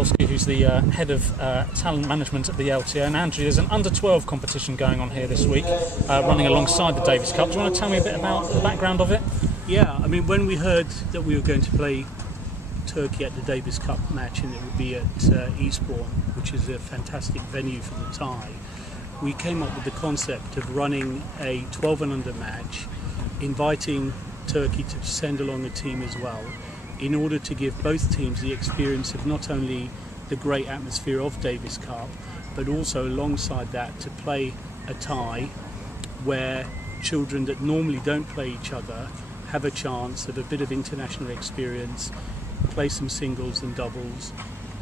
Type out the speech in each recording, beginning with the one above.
Lewandowski, who's the head of talent management at the LTA. And Andrew, there's an under-12 competition going on here this week, running alongside the Davis Cup. Do you want to tell me a bit about the background of it? Yeah, I mean, when we heard that we were going to play Turkey at the Davis Cup match, and it would be at Eastbourne, which is a fantastic venue for the tie, we came up with the concept of running a 12 and under match, inviting Turkey to send along a team as well, in order to give both teams the experience of not only the great atmosphere of Davis Cup, but also alongside that to play a tie where children that normally don't play each other have a chance of a bit of international experience, play some singles and doubles,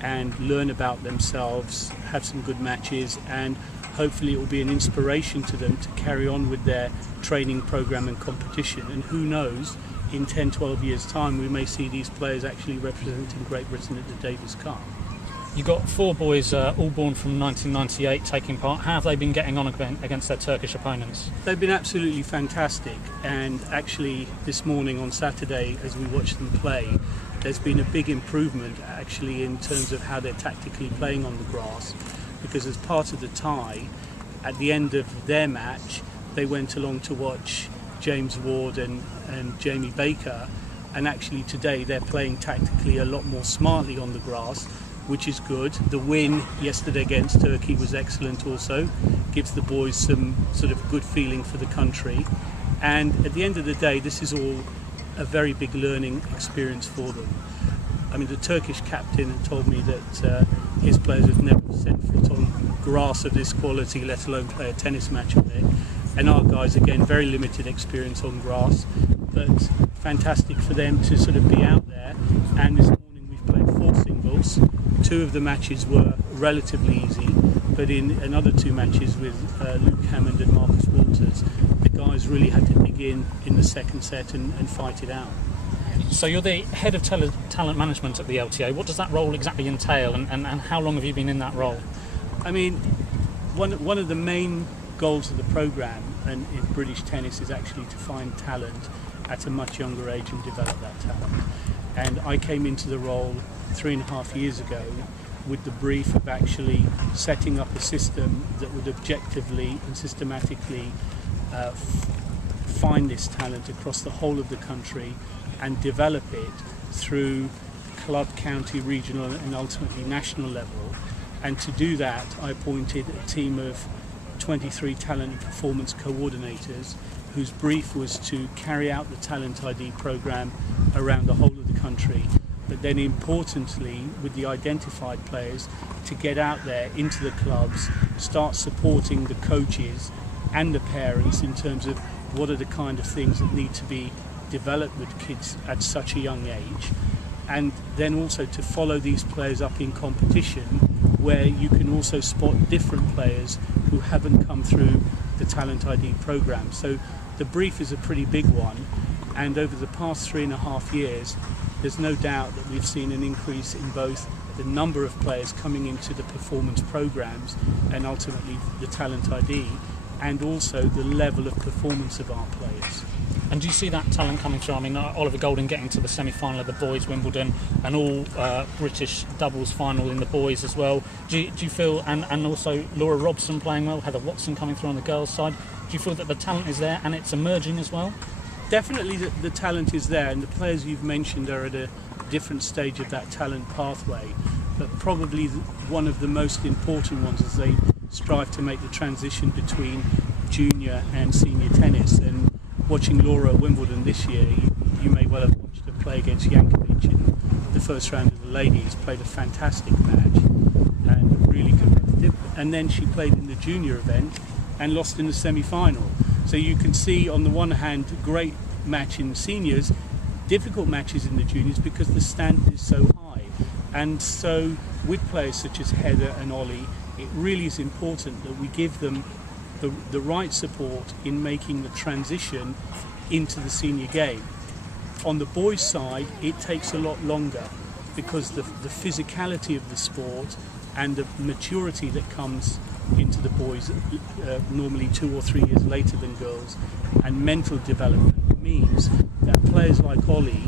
and learn about themselves, have some good matches, and hopefully it will be an inspiration to them to carry on with their training program and competition. And who knows, in 10-12 years' time we may see these players actually representing Great Britain at the Davis Cup. You've got 4 boys, all born from 1998, taking part. How have they been getting on against their Turkish opponents? They've been absolutely fantastic, and actually this morning on Saturday, as we watched them play, there's been a big improvement actually in terms of how they're tactically playing on the grass, because as part of the tie, at the end of their match, they went along to watch James Ward and Jamie Baker, and actually today they're playing tactically a lot more smartly on the grass, which is good. The win yesterday against Turkey was excellent also, gives the boys some sort of good feeling for the country, and at the end of the day this is all a very big learning experience for them. I mean, the Turkish captain told me that his players have never set foot on grass of this quality, let alone play a tennis match on it. And our guys, again, very limited experience on grass, but fantastic for them to sort of be out there. And this morning we've played 4 singles. 2 of the matches were relatively easy, but in another 2 matches with Luke Hammond and Marcus Walters, the guys really had to dig in the second set and fight it out. So you're the head of talent management at the LTA. What does that role exactly entail, and how long have you been in that role? I mean, one of the main goals of the programme and in British tennis is actually to find talent at a much younger age and develop that talent. And I came into the role 3.5 years ago with the brief of actually setting up a system that would objectively and systematically find this talent across the whole of the country and develop it through club, county, regional and ultimately national level. And to do that, I appointed a team of 23 talent and performance coordinators whose brief was to carry out the Talent ID programme around the whole of the country, but then importantly with the identified players to get out there into the clubs, start supporting the coaches and the parents in terms of what are the kind of things that need to be developed with kids at such a young age, and then also to follow these players up in competition where you can also spot different players who haven't come through the Talent ID programme. So the brief is a pretty big one, and over the past 3.5 years there's no doubt that we've seen an increase in both the number of players coming into the performance programmes and ultimately the Talent ID, and also the level of performance of our players. And do you see that talent coming through? I mean, Oliver Golden getting to the semi-final of the boys Wimbledon, and all British doubles final in the boys as well. Do you feel, and also Laura Robson playing well, Heather Watson coming through on the girls' side, do you feel that the talent is there and it's emerging as well? Definitely the talent is there, and the players you've mentioned are at a different stage of that talent pathway, but probably one of the most important ones as they strive to make the transition between junior and senior tennis. And watching Laura at Wimbledon this year, you may well have watched her play against Jankovic in the first round of the ladies, played a fantastic match and really competitive, and then she played in the junior event and lost in the semi-final. So you can see on the one hand great match in seniors, difficult matches in the juniors because the standard is so high. And so with players such as Heather and Ollie, it really is important that we give them the right support in making the transition into the senior game. On the boys' side, it takes a lot longer because the physicality of the sport and the maturity that comes into the boys normally 2 or 3 years later than girls, and mental development means that players like Ollie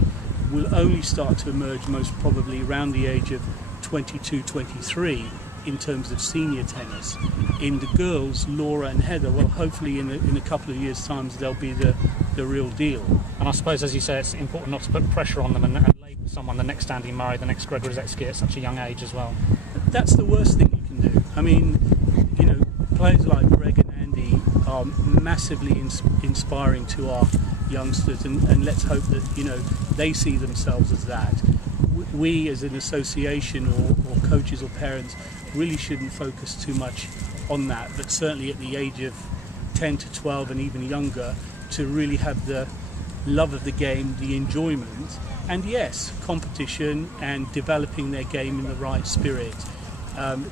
will only start to emerge most probably around the age of 22, 23 in terms of senior tennis. In the girls, Laura and Heather, well, hopefully in a couple of years' time they'll be the real deal. And I suppose, as you say, it's important not to put pressure on them and label someone the next Andy Murray, the next Greg Rosetsky at such a young age as well. That's the worst thing you can do. I mean, you know, players like Greg and Andy are massively inspiring to our youngsters, and let's hope that, you know, they see themselves as that. We as an association or coaches or parents really shouldn't focus too much on that, but certainly at the age of 10 to 12 and even younger, to really have the love of the game, the enjoyment, and yes, competition and developing their game in the right spirit.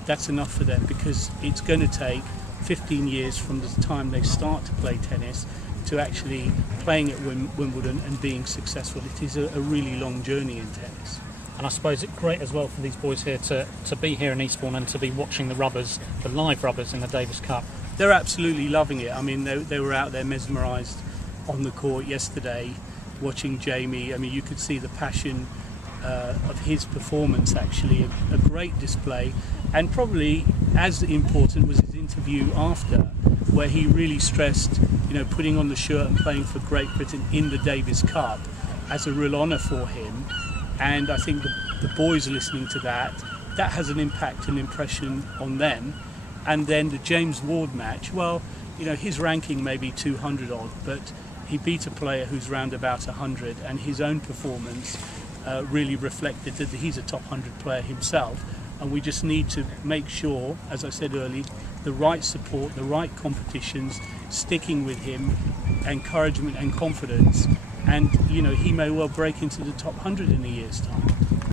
That's enough for them, because it's going to take 15 years from the time they start to play tennis to actually playing at Wimbledon and being successful. It is a really long journey in tennis. And I suppose it's great as well for these boys here to be here in Eastbourne and to be watching the rubbers, the live rubbers in the Davis Cup. They're absolutely loving it. I mean, they were out there mesmerised on the court yesterday watching Jamie. I mean, you could see the passion of his performance, actually, a great display. And probably as important was his interview after, where he really stressed, you know, putting on the shirt and playing for Great Britain in the Davis Cup as a real honour for him. And I think the boys are listening to that. That has an impact and impression on them. And then the James Ward match, well, you know, his ranking may be 200 odd, but he beat a player who's round about 100, and his own performance really reflected that he's a top 100 player himself. And we just need to make sure, as I said earlier, the right support, the right competitions, sticking with him, encouragement and confidence. And, you know, he may well break into the top 100 in a year's time.